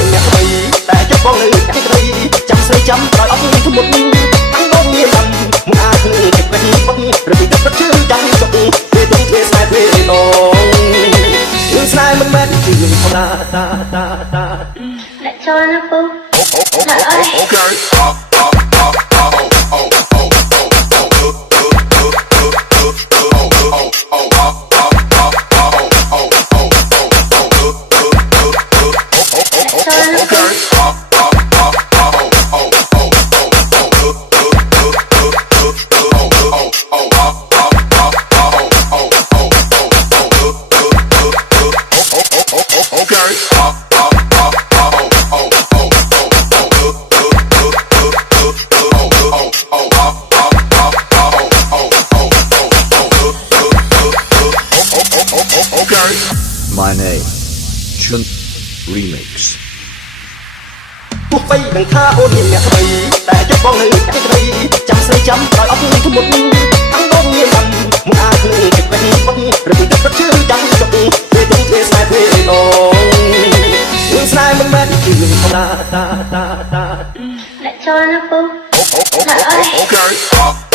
មានអ្នកថ្មីតែចុះបងនៅកាច់ត្រីចាំស្រីចាំក្រោយអស់នេះធ្មត់តាំងបងមានអំមួយអាឃើញតែវិញបងរពីទឹកជឿចាំចុកពេលទុំពេលស្នេហ៍ពេលដងរឿងស្នេហ៍មិនមែនជារឿងធម្មតាដាក់ចូលណាពូដាក់អើយ My name Chun Remix ទោះបីនឹងថាអូនមានអ្នកថ្មីតែចុះបងនៅកាច់ត្រីចាំស្រីចាំក្រោយអស់នេះធ្មត់តាំងបងមានអំមួយអាឃើញតែវិញបងរពីទឹកជឿចាំចុកពេលទុំពេលស្នេហ៍ពេលដងរឿងស្នេហ៍មិនមែនជារឿងធម្មតាដាក់ចូលណាពូដាក់អើយ